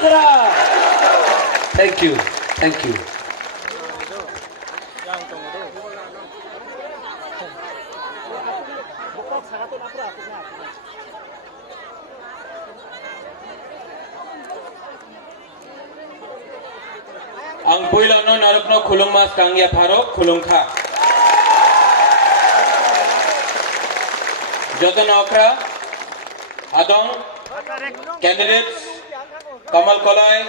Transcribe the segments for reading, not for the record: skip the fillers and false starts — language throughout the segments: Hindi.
Bubagra. Thank you, thank you. Ang puila no narukno khulung mas kangya pharok khulung kha. Joton okra, adong, candidates, Kamal Kolai,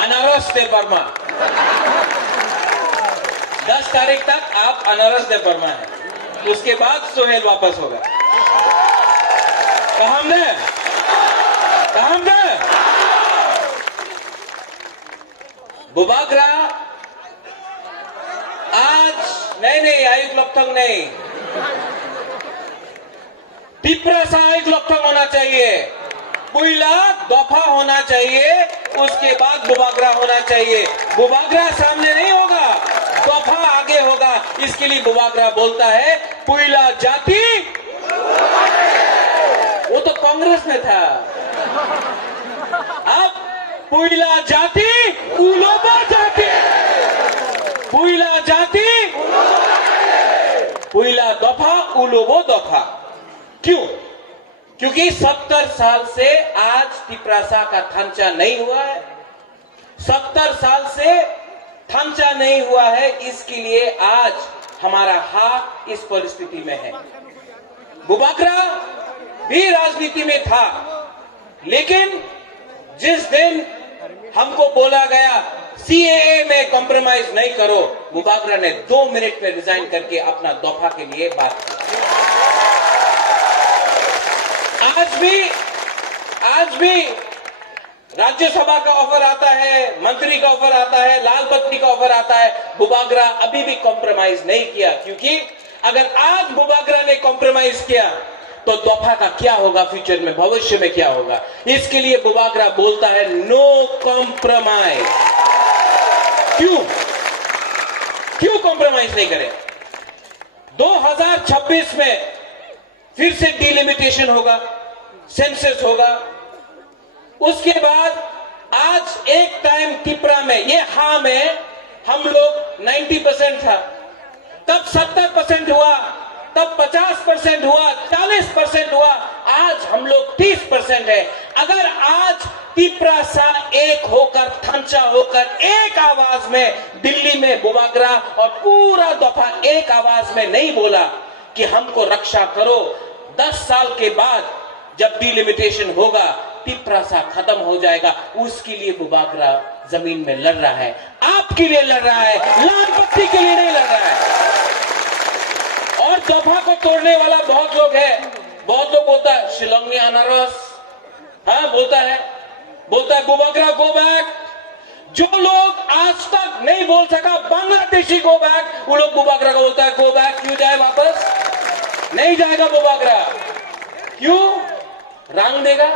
अनारस देव वर्मा। 10 तारीख तक आप अनारस देव वर्मा हैं, उसके बाद सोहेल वापस होगा। कहा हमने बुबागरा आज नहीं आयुष लोकथंग नहीं, तिप्रासा आयुष लोकथंग होना चाहिए, पुइला दफा होना चाहिए, उसके बाद बुबागरा होना चाहिए। बुबागरा सामने नहीं होगा, दफा आगे होगा। इसके लिए बुबागरा बोलता है पुइला जाति, वो तो कांग्रेस में था। अब पुइला जाति उलोबो जाति, पुइला जाति पुइला दफा उलोबो दफा। क्यों? क्योंकि 70 साल से आज तिप्रासा का थमचा नहीं हुआ है, 70 साल से थमचा नहीं हुआ है। इसके लिए आज हमारा हाथ इस परिस्थिति में है। बुबागरा भी राजनीति में था, लेकिन जिस दिन हमको बोला गया सीएए में कॉम्प्रोमाइज नहीं करो, बुबागरा ने 2 मिनट में रिजाइन करके अपना दफा के लिए बात की। आज भी राज्यसभा का ऑफर आता है, मंत्री का ऑफर आता है, लाल बत्ती का ऑफर आता है, बुबागरा अभी भी कॉम्प्रोमाइज नहीं किया। क्योंकि अगर आज बुबागरा ने कॉम्प्रोमाइज किया तो दफा का क्या होगा, फ्यूचर में, भविष्य में क्या होगा। इसके लिए बुबागरा बोलता है नो कॉम्प्रोमाइज। क्यों कॉम्प्रोमाइज नहीं करें? 2026 में फिर से डिलिमिटेशन होगा, सेंसस होगा। उसके बाद आज एक टाइम तिप्रा में, ये हाँ में हम लोग 90% था, तब 70% हुआ, तब 50% हुआ, 40% हुआ, आज हम लोग 30% है। अगर आज तिप्रासा एक होकर, थमचा होकर, एक आवाज में दिल्ली में बुबागरा और पूरा दफा एक आवाज में नहीं बोला कि हमको रक्षा करो, 10 साल के बाद जब डिलिमिटेशन होगा, तिप्रासा खत्म हो जाएगा, उसके लिए बुबागरा जमीन में लड़ रहा है, आपके लिए लड़ रहा है, लाल बत्ती के लिए नहीं लड़ रहा है। और दफा को तोड़ने वाला बहुत लोग है, बहुत लोग बोलता है शिलोंग में अनारस, हाँ बोलता है बुबागरा गो बैक। जो लोग आज तक नहीं बोल सका बांग्लादेशी गो बैक, वो लोग बुबागरा को बोलता है गो बैक। क्यों जाए वापस? नहीं जाएगा बुबागरा। क्यों? रंग देगा,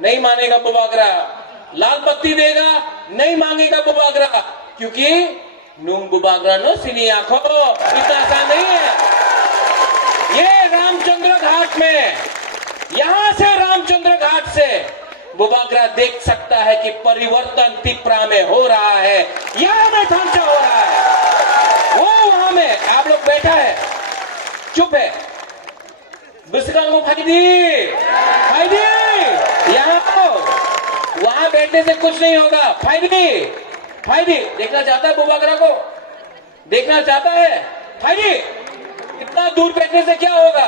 नहीं मानेगा बुबागरा। लाल बत्ती देगा, नहीं मांगेगा बुबागरा, क्योंकि नूंग बुबागरा नो सिनी आंखों, इतना आसान नहीं है। ये रामचंद्र घाट में, यहां से रामचंद्र घाट से बुबागरा देख सकता है कि परिवर्तन तिप्रा में हो रहा है, यहां में थमचा हो रहा है। वो वहां में आप लोग बैठा है, चुप है, बिस्कांगो फायदी यहाँ तो वहां बैठने से कुछ नहीं होगा। फायदी देखना चाहता है बुबागरा को, देखना चाहता है फायदी, इतना दूर बैठने से क्या होगा?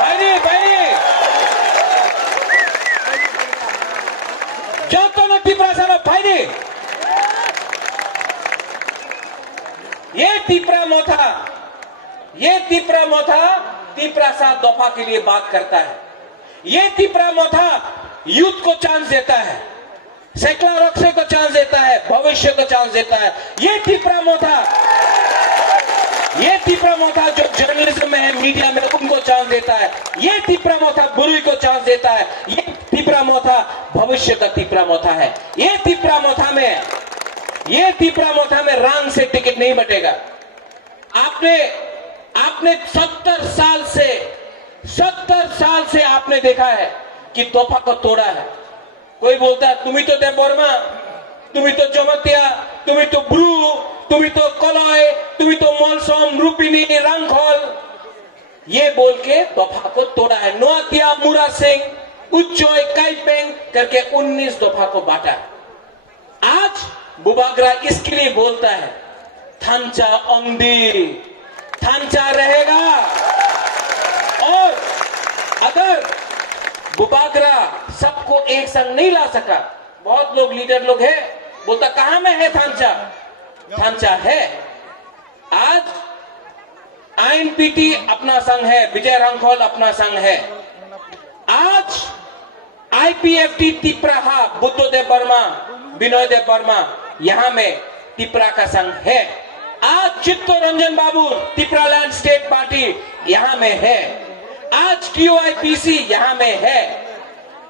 फायदी जो तो न तिप्रासा न फायदी। ये तिप्रा मोथा तिप्रासा दफा के लिए बात करता है। ये तिप्रा मोथा यूथ को चांस देता है, सेकला रक्से को चांस देता है, भविष्य को चांस देता है। ये तिप्रा मोथा जो जर्नलिज्म में है, मीडिया में, उनको चांस देता है। ये तिप्रा मोथा बुरी को चांस देता है। ये तिप्रा मोथा भविष्य का तिप्रा मोथा है। ये तिप्रा मोथा में ये तिपरा मोथा में रंग से टिकट नहीं बटेगा। आपने 70 साल से आपने देखा है कि तोहफा को तोड़ा है। कोई बोलता है तुम्ही तो देवबर्मा, तुम्ही तो जमतिया, तुम्ही तो ब्रू, तुम्ही तो कलय, तुम्ही तो मलसम, रूपिनी, रंगखोल, ये बोल के तोहफा को तोड़ा है। नोआतिया, मुरा सिंह, उच्चोय, काइपेंग करके 19 तोहफा को बांटा है। आज बुबागरा इसके लिए बोलता है थांचा ओंगदी, थांचा रहेगा। और अगर बुबागरा सबको एक संग नहीं ला सका, बहुत लोग लीडर लोग है बोलता कहां में है थांचा, थांचा है। आज आईएनपीटी अपना संघ है, विजय रंगखोल अपना संघ है। आज आईपीएफटी तिपराहा, बुद्धदेव वर्मा, विनोय देव वर्मा, यहां में तिपरा का संघ है। आज चित्तरंजन बाबू तिपरालैंड स्टेट पार्टी यहां में है। आज टीओआईपीसी यहां में है।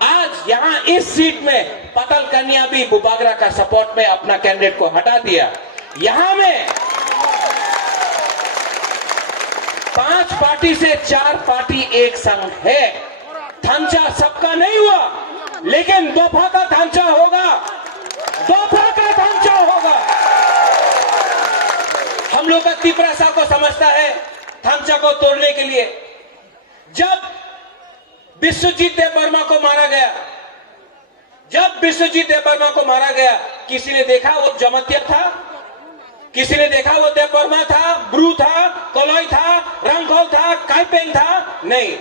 आज यहां इस सीट में पतल कन्या भी बुबागरा का सपोर्ट में अपना कैंडिडेट को हटा दिया। यहां में 5 पार्टी से 4 पार्टी एक संघ है। थांचा सबका नहीं हुआ, लेकिन दोफा का थांचा होगा, दोफा का थांचा होगा। हम लोग का तिपरा सा को समझता है थांचा को तोड़ने के लिए। जब विश्वजीत देव वर्मा को मारा गया, जब विश्वजीत देव वर्मा को मारा गया, किसी ने देखा वो जमतिया था? किसी ने देखा वो देव वर्मा था, ब्रू था, कोलोई था, रंगखोल था, काइपेंग था? नहीं।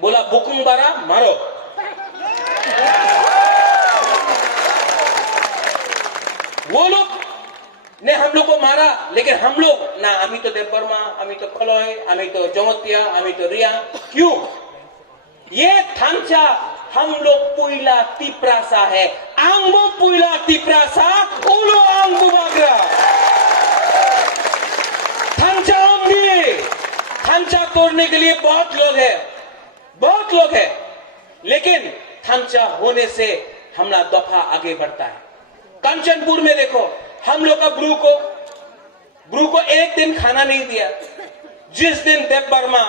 बोला बुकुंग बारा मारो। वो लोग ने हम लोग को मारा, लेकिन हम लोग ना, अमी तो देव वर्मा, अमी तो कोलोई, अमी तो जमतिया, अमी तो रिया। क्यों? ये थांचा हम लोग पुइला तिपरासा है। आंगो पुइला तिपरासा, उलो आंग बुबागरा। थांचा होंगे। थांचा तोड़ने के लिए बहुत लोग हैं, बहुत लोग हैं, लेकिन थांचा होने से हमारा दफा आगे बढ़ता है। कंचनपुर में देखो, हम लोग का ब्रू को एक दिन खाना नहीं दिया। जिस दिन देव वर्मा,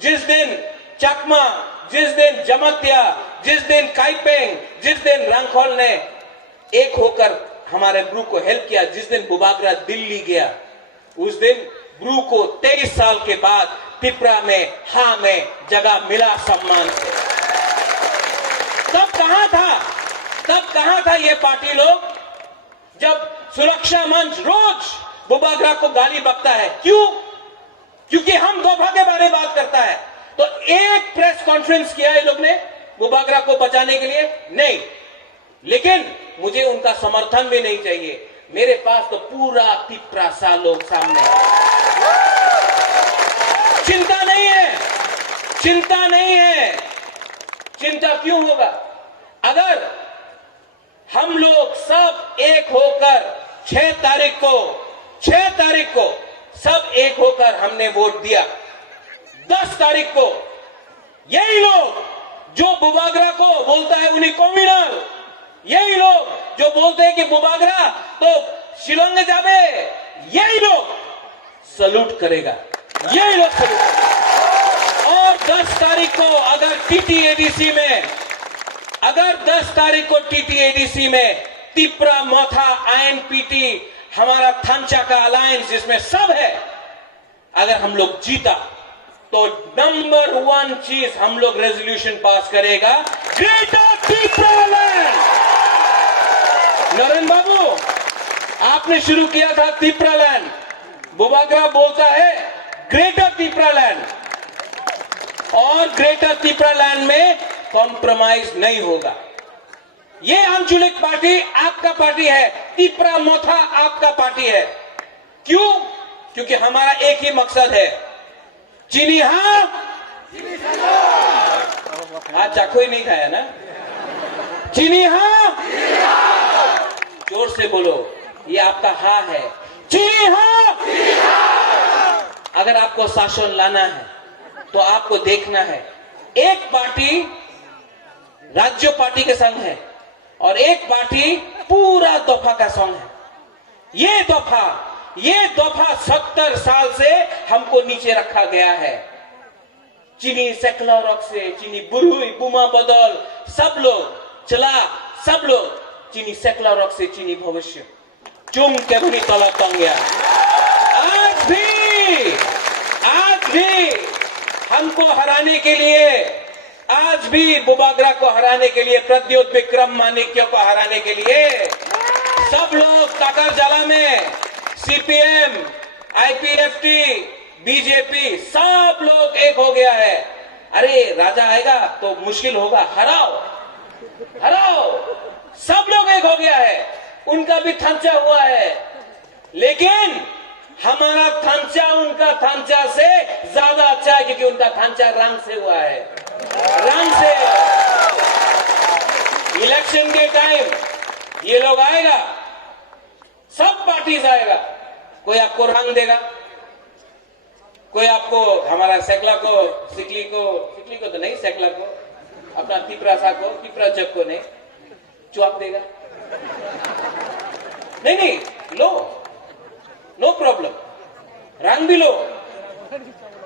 जिस दिन चकमा, जिस दिन जमतिया, जिस दिन काइपेंग, जिस दिन रंगखोल ने एक होकर हमारे ब्रू को हेल्प किया, जिस दिन बुबागरा दिल्ली गया, उस दिन ब्रू को 23 साल के बाद तिपरा में, हाँ में जगह मिला सम्मान से। तब कहां था ये पार्टी लोग? जब सुरक्षा मंच रोज बुबागरा को गाली बकता है। क्यों? क्योंकि हम दोफा के बारे में बात करता है। तो एक प्रेस कॉन्फ्रेंस किया ये लोग ने बुबागरा को बचाने के लिए? नहीं। लेकिन मुझे उनका समर्थन भी नहीं चाहिए। मेरे पास तो पूरा तिपरा सा लोग सामने है। चिंता नहीं है, चिंता नहीं है। चिंता क्यों होगा? अगर हम लोग सब एक होकर 6 तारीख को सब एक होकर हमने वोट दिया, 10 तारीख को यही लोग जो बुबागरा को बोलता है उन्हीं कॉम्युनल, यही लोग जो बोलते हैं कि बुबागरा तो शिलोंग जाबे, यही लोग सलूट करेगा, यही लोग सलूट। और 10 तारीख को अगर टीटीएडीसी में तिपरा मोथा आईएनपीटी हमारा थांचा का अलायंस जिसमें सब है, अगर हम लोग जीता तो नंबर 1 चीज हम लोग रेजोल्यूशन पास करेगा, ग्रेटर तिपरालैंड। नरेंद्र बाबू, आपने शुरू किया था तिपरालैंड, बुबागरा बोलता है ग्रेटर तिपरालैंड, और ग्रेटर तिपरालैंड में कॉम्प्रोमाइज नहीं होगा। ये आंचलिक पार्टी आपका पार्टी है, तिपरा मोथा आपका पार्टी है। क्यों? क्योंकि हमारा एक ही मकसद है, चीनी हाँ, आज चाको ही नहीं खाया ना, चीनी हाँ, जोर से बोलो, ये आपका हाँ है, चीनी हाँ। अगर आपको शासन लाना है तो आपको देखना है, एक पार्टी राज्य पार्टी के संग है और एक पार्टी पूरा दफा का संग है। ये दफा 70 साल से हमको नीचे रखा गया है। चीनी सेक्युलर से चीनी बुरुई बुमा बदल सब लोग चीनी सेक्युलर से चीनी भविष्य चुम के भनी तला तंगया। आज भी हमको हराने के लिए, आज भी बुबागरा को हराने के लिए, प्रद्योत विक्रम माणिक्य को हराने के लिए सब लोग काकर जला में सीपीएम, आईपीएफटी, बीजेपी सब लोग एक हो गया है। अरे राजा आएगा तो मुश्किल होगा, हराओ। सब लोग एक हो गया है, उनका भी थांचा हुआ है, लेकिन हमारा थांचा उनका थांचा से ज्यादा अच्छा है, क्योंकि उनका थांचा रंग से हुआ है, रंग से। इलेक्शन के टाइम ये लोग आएगा, सब पार्टीज आएगा, कोई आपको रंग देगा, कोई आपको हमारा सेकला को सिकली को तो नहीं, सेकला को अपना तिपरासा को तिपराजक को नहीं चौक देगा। नहीं लो, नो प्रॉब्लम, रंग भी लो,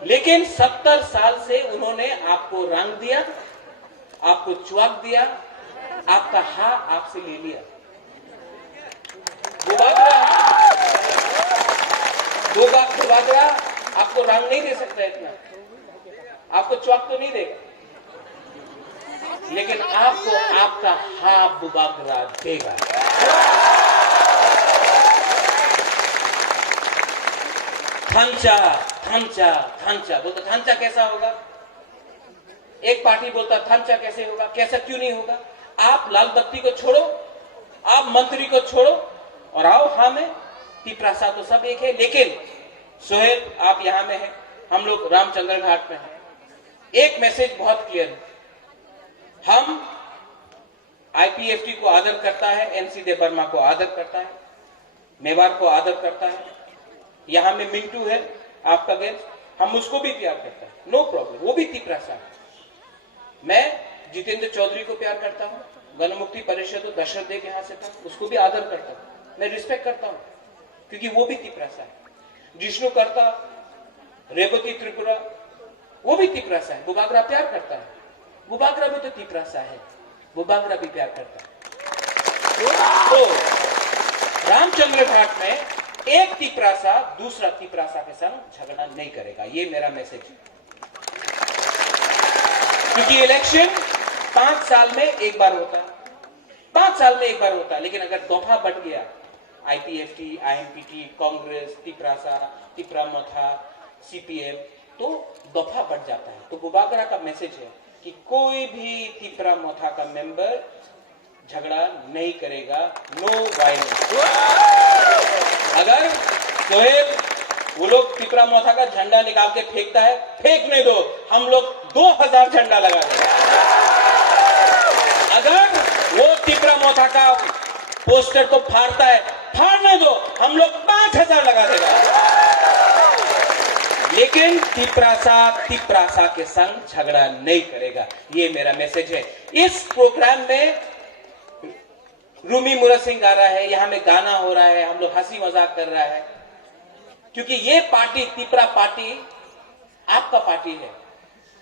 लेकिन 70 साल से उन्होंने आपको रंग दिया, आपको चौक दिया, आपका हा आपसे ले लिया। बुबागरा आपको रंग नहीं दे सकता, इतना आपको चौक तो नहीं देगा, लेकिन आपको आपका हा बुबागरा देगा। थांचा बोलता, थांचा कैसा होगा? एक पार्टी बोलता थांचा कैसे होगा, कैसा क्यों नहीं होगा? आप लाल बत्ती को छोड़ो, आप मंत्री को छोड़ो और आओ हाँ में तिपरासा तो सब एक है। लेकिन सोहेल आप यहां में हैं, हम लोग रामचंद्र घाट में हैं। एक मैसेज बहुत क्लियर है, हम आईपीएफटी को आदर करता है, एनसी देव वर्मा को आदर करता है, मेवाड़ को आदर करता है। यहां में मिंटू है आपका गेस्ट, हम उसको भी प्यार करता है, नो प्रॉब्लम, वो भी तिपरासा है। मैं जितेंद्र चौधरी को प्यार करता हूं, गणमुक्ति परिषद दशरथ देव यहां से था, उसको भी आदर करता हूं, मैं रिस्पेक्ट करता हूं, क्योंकि वो भी तिपरासा है। जिष्णु करता, रेवती त्रिपुरा, वो भी तिपरासा है। बुबागरा प्यार करता है, बुबागरा भी तो तिपरासा है, बुबागरा भी प्यार करता है। तो रामचंद्र घाट में एक तिपरासा दूसरा तिपरासा के संग झगड़ा नहीं करेगा, ये मेरा मैसेज है। क्योंकि इलेक्शन 5 साल में एक बार होता है, 5 साल में एक बार होता है, लेकिन अगर दफा बढ़ गया, आईपीएफटी, आईएमपीटी, कांग्रेस, तिपरासा, तिपरामथा, सीपीएम, तो दफा बढ़ जाता है। तो बुबागरा का मैसेज है कि कोई भी तिपरामथा का मेंबर झगड़ा नहीं करेगा, नो वायलेंस। अगर सोहेल वो लोग तिपरामथा का झंडा निकाल के फेंकता है, फेंकने दो, हम लोग 2000 झंडा लगा देंगे। अगर वो तिपरामथा का पोस्टर को फाड़ता है, फाड़ने दो, हम लोग 5000 लगा देगा। लेकिन तिपरासा के संग झगड़ा नहीं करेगा, ये मेरा मैसेज है। इस प्रोग्राम में रूमी मुरा सिंह गा रहा है, यहां में गाना हो रहा है, हम लोग हंसी मजाक कर रहा है, क्योंकि ये पार्टी, तिपरा पार्टी आपका पार्टी है,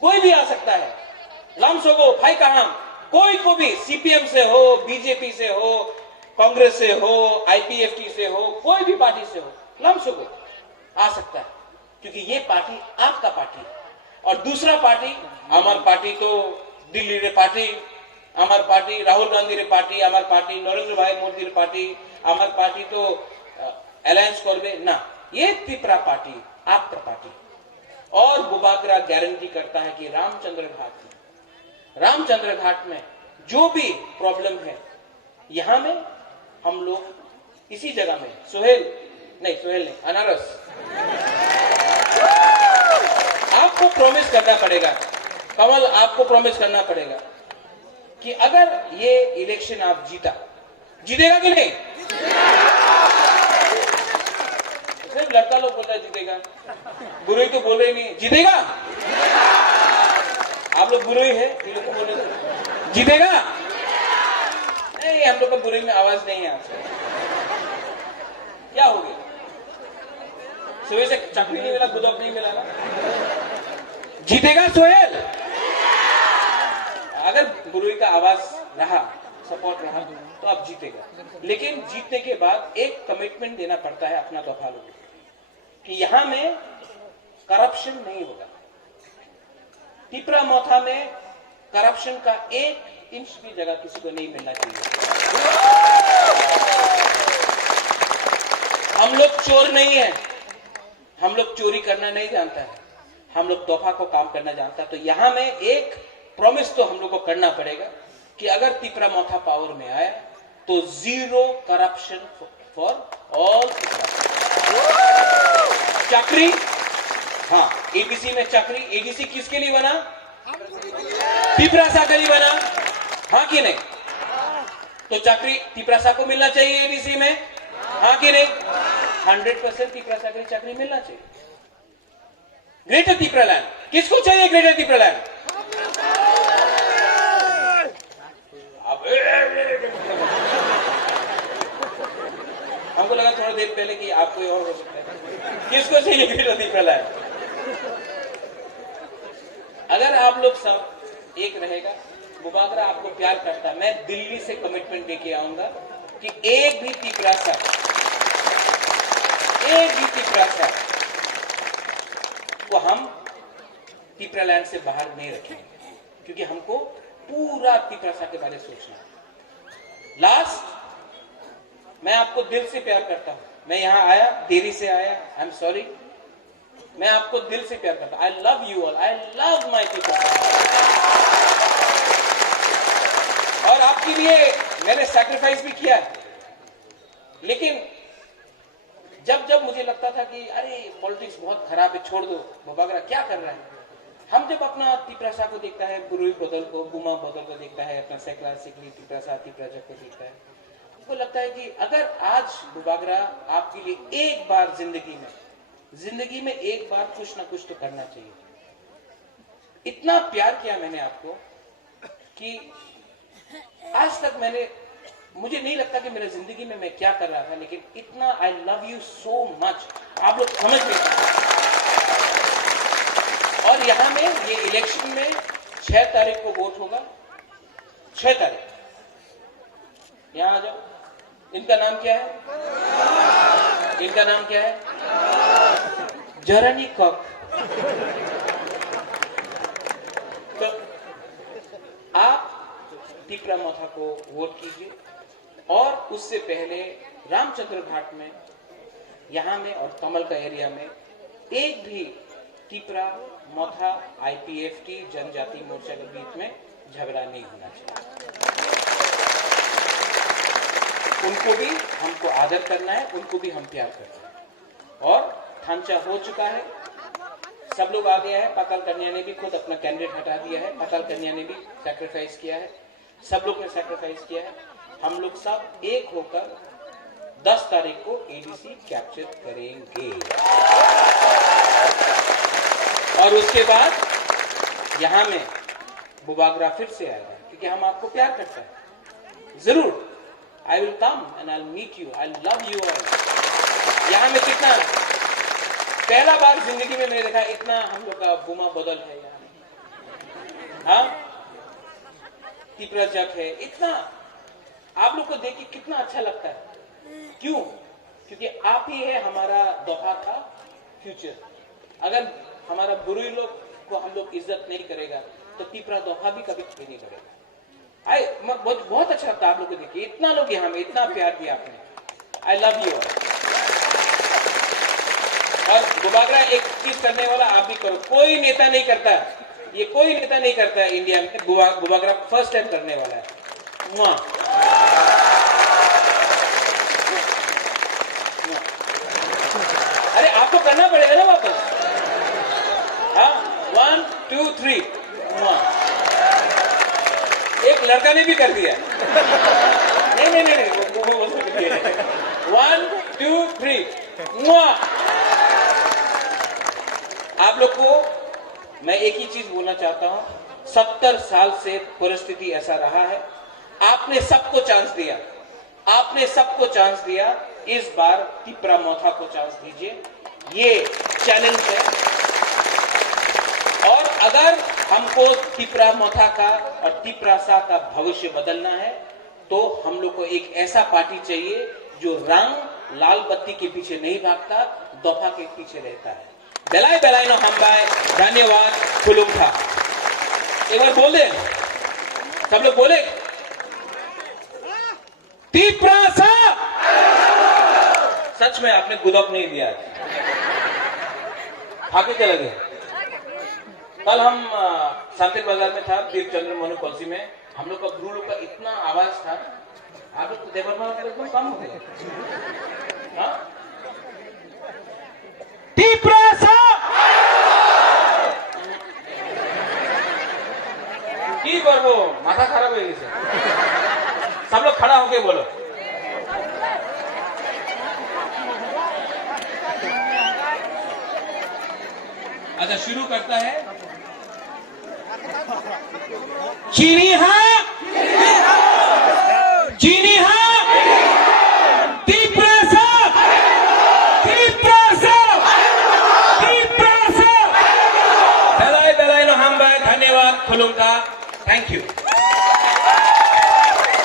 कोई भी आ सकता है। लामसोगो भाई कहां, कोई को भी, सीपीएम से हो, बीजेपी से हो, कांग्रेस से हो, आईपीएफटी से हो, कोई भी पार्टी से हो, लामसोगो आ सकता है, क्योंकि ये पार्टी आपका पार्टी है। और दूसरा पार्टी, हमार पार्टी तो दिल्ली रे पार्टी, हमार पार्टी राहुल गांधी रे पार्टी, हमार पार्टी नरेंद्र भाई मोदी रे पार्टी, हमार पार्टी तो अलायंस करबे ना, ये तिपरा पार्टी आपका पार्टी। और बुबागरा गारंटी करता है कि रामचंद्र घाट में जो भी प्रॉब्लम है, यहां में हम लोग इसी जगह में, सोहेल नहीं, अनारस, आपको प्रॉमिस करना पड़ेगा, कमल आपको प्रॉमिस करना पड़ेगा कि अगर ये इलेक्शन आप जीतेगा कि नहीं? सिर्फ लड़का लोग बोलता है जीतेगा, बुरुई तो बोल रहे नहीं, जीतेगा? आप लोग बुरुई है, ये लोग बोल रहे जीतेगा? नहीं, हम लोग का बुरुई में आवाज नहीं है आपसे। क्या हो गया? सुबह से चकरी नहीं मिला, गुदक नहीं मिला ना। जीतेगा सोहेल। अगर बुरुई का आवाज रहा, सपोर्ट रहा तो अब जीतेगा। लेकिन जीतने के बाद एक कमिटमेंट देना पड़ता है अपना तोहफा लोगों को कि यहां में करप्शन नहीं होगा। तिपरा मोथा में करप्शन का 1 इंच भी जगह किसी को नहीं मिलना चाहिए। हम लोग चोर नहीं है, हम लोग चोरी करना नहीं जानता है, हम लोग तोहफा को काम करना जानता है। तो यहां में एक प्रॉमिस तो हम लोग को करना पड़ेगा कि अगर तिपरा मोथा पावर में आया तो 0 करप्शन फॉर ऑल। चक्री, हाँ, एडीसी में चक्री। एडीसी किसके लिए बना? तिपरासा के लिए बना, हाँ कि नहीं? तो चक्री तिपरासा को मिलना चाहिए एडीसी में, हाँ कि नहीं? 100% तिपरासा के लिए चक्री मिलना चाहिए। ग्रेटर तिपरालैंड किसको चाहिए? ग्रेटर तिपरालैंड। अब हमको लगा थोड़ा देर पहले कि आप कोई और हो सकता है। किसको चाहिए ग्रेटर तिपरालैंड? अगर आप लोग सब एक रहेगा, बुबागरा आपको प्यार करता है, मैं दिल्ली से कमिटमेंट लेके आऊंगा कि एक भी तिपरासा को हम तिपरालैंड से बाहर नहीं रखेंगे, क्योंकि हमको पूरा तिपरासा के बारे में सोचना है। लास्ट, मैं आपको दिल से प्यार करता हूं। मैं यहां आया, देरी से आया, आई एम सॉरी। मैं आपको दिल से प्यार करता हूं। आई love you all, I love my people. और आपके लिए मैंने सैक्रिफाइस भी किया है। लेकिन जब जब मुझे लगता था कि अरे पॉलिटिक्स बहुत खराब है, छोड़ दो, बुबागरा क्या कर रहा है, हम जब अपना तिपरासा को देखता है, बुरुई बदल को, गुमा बदल को देखता है, अपना सेकला सिकली तिपरासा तिपराजा को देखता है, हमको लगता है कि अगर आज बुबागरा आपके लिए एक बार जिंदगी में एक बार कुछ ना कुछ तो करना चाहिए। इतना प्यार किया मैंने आपको कि आज तक मुझे नहीं लगता कि मेरे जिंदगी में मैं क्या कर रहा था, लेकिन इतना आई लव यू सो मच, आप लोग समझ नहीं सकते। और यहां में ये इलेक्शन में 6 तारीख को वोट होगा। 6 तारीख, यहां आ जाओ। इनका नाम क्या है? इनका नाम क्या है? जरानी कॉक। तो आप तिपरा मोथा को वोट कीजिए। और उससे पहले रामचंद्र घाट में, यहां में और कमल का एरिया में एक भी तिपरा मोथा आईपीएफटी जनजाति मोर्चा के बीच में झगड़ा नहीं होना चाहिए। उनको भी हमको आदर करना है, उनको भी हम प्यार करना है। और थांचा हो चुका है, सब लोग आ गया है। पाताल कन्या ने भी खुद अपना कैंडिडेट हटा दिया है, पाताल कन्या ने भी सैक्रिफाइस किया है, सब लोग ने सैक्रिफाइस किया है। हम लोग सब एक होकर 10 तारीख को एडीसी कैप्चर करेंगे। और उसके बाद यहां में बुबागरा फिर से आएगा, क्योंकि हम आपको प्यार करते हैं। जरूर I will come and I will meet you, I love you all. यहां में कितना, पहला बार जिंदगी में मैंने देखा इतना हम लोग का गुमा बदल है यहाँ में। हाँ, तिपरा जग है, इतना आप लोग को देख के कितना अच्छा लगता है। क्यों? क्योंकि आप ही है हमारा दोहा का फ्यूचर। अगर हमारा बुरुई लोग को हम लोग इज्जत नहीं करेगा तो तिपरा दोहा भी कभी नहीं करेगा। बहुत अच्छा लगता है आप लोग को देखिए, इतना लोग यहाँ में इतना प्यार दिया आपने। आई लव यू। और बुबागरा एक चीज करने वाला आप भी करो, कोई नेता नहीं करता, ये कोई नेता नहीं करता है इंडिया में। बुबागरा फर्स्ट टाइम करने वाला है। अरे आपको करना पड़ेगा ना वापस। हाँ, 1 2 3। एक लड़का ने भी कर दिया। नहीं, वो 1 2 3। आप लोग को मैं एक ही चीज बोलना चाहता हूं, 70 साल से परिस्थिति ऐसा रहा है। आपने सबको चांस दिया, आपने सबको चांस दिया। इस बार तिप्रा मोथा को चांस दीजिए, ये चैलेंज है। और अगर हमको तिप्रा मोथा का और तिप्रासा का भविष्य बदलना है तो हम लोग को एक ऐसा पार्टी चाहिए जो रंग लाल बत्ती के पीछे नहीं भागता, दफा के पीछे रहता है। बेलाय बेलाय नो हमबाय, धन्यवाद, खुलुम था। एक बार बोल दे, सब लोग बोले, तिप्रासा। सच में आपने गुदक नहीं दिया, भागे चले गए। कल हम सांतिक बाजार में था, वीर चंद्र मोनू कॉलेज में, हम लोग का ब्रू लोग का इतना आवाज था, आप लोग तो देवरमान का एकदम कम हो गया। हाँ? तिप्रासा की करबो, माथा खराब हो गई। सब लोग खड़ा होके बोलो। अच्छा, शुरू करता है। चीनी हाँ, चीनी हाँ, तिप्रासा, तिप्रासा, तिप्रासा। बेलाय बेलाय नो हमबाय, धन्यवाद, खुलुम का, थैंक यू।